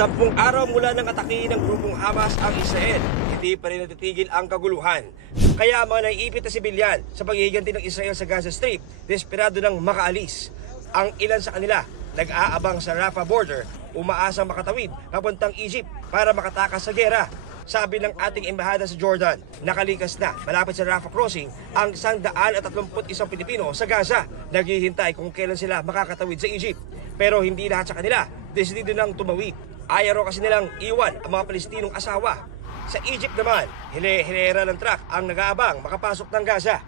10 araw mula ng atake ng grupong Hamas ang Israel, hindi pa rin natitigil ang kaguluhan. Kaya mga naiipit na sibilyan sa paghihiganti ng Israel sa Gaza Strip, desperado nang makaalis. Ang ilan sa kanila nag-aabang sa Rafah border, umaasang makatawid papuntang Egypt para makatakas sa gera. Sabi ng ating embahada sa Jordan, nakalikas na malapit sa Rafah crossing ang 131 Pilipino sa Gaza. Naghihintay kung kailan sila makakatawid sa Egypt. Pero hindi lahat sa kanila desidido nang tumawid. Ayaw raw kasi nilang iwan ang mga Palestinong asawa. Sa Egypt naman, hilera ng truck ang nag-aabang makapasok ng Gaza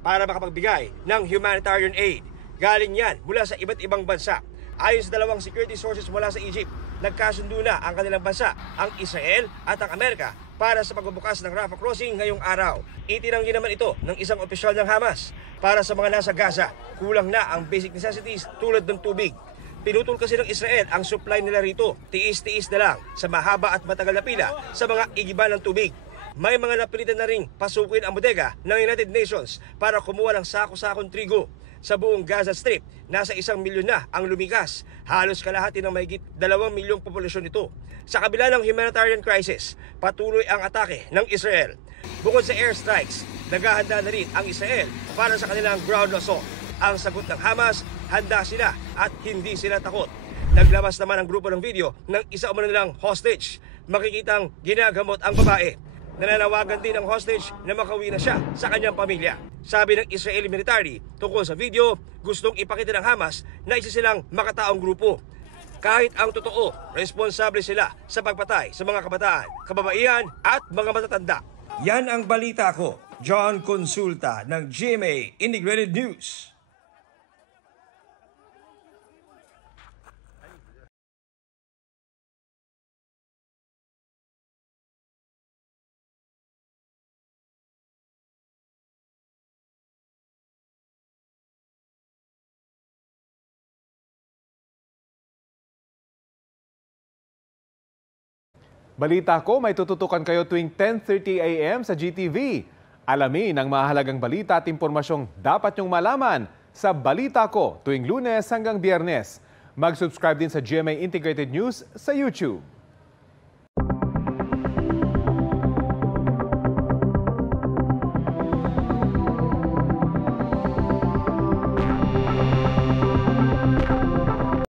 para makapagbigay ng humanitarian aid. Galing yan mula sa iba't ibang bansa. Ayon sa dalawang security sources mula sa Egypt, nagkasundo na ang kanilang bansa, ang Israel at ang Amerika, para sa pagbubukas ng Rafah crossing ngayong araw. Itinanggi naman ito ng isang opisyal ng Hamas. Para sa mga nasa Gaza, kulang na ang basic necessities tulad ng tubig. Pinutol kasi ng Israel ang supply nila rito. Tiis-tiis na lang sa mahaba at matagal na pila sa mga igiba ng tubig. May mga napilitan na ring pasukin ang bodega ng United Nations para kumuha ng sako-sakong trigo. Sa buong Gaza Strip, nasa 1 milyon na ang lumigas. Halos kalahati ng mahigit 2 milyong populasyon nito. Sa kabila ng humanitarian crisis, patuloy ang atake ng Israel. Bukod sa airstrikes, naghahanda na rin ang Israel para sa kanilang ground assault. Ang sagot ng Hamas, handa sila at hindi sila takot. Naglabas naman ang grupo ng video ng isa umano nilang hostage. Makikitang ginagamot ang babae. Nananawagan din ng hostage na makauwi na siya sa kanyang pamilya. Sabi ng Israeli military tungkol sa video, gustong ipakita ng Hamas na isa silang makataong grupo. Kahit ang totoo, responsable sila sa pagpatay sa mga kabataan, kababaihan at mga matatanda. Yan ang balita ko, John Consulta ng GMA Integrated News. Balita ko, may tututukan kayo tuwing 10:30 a.m. sa GTV. Alamin ang mahalagang balita at impormasyong dapat nyong malaman sa Balita Ko tuwing Lunes hanggang Biyernes. Mag-subscribe din sa GMA Integrated News sa YouTube.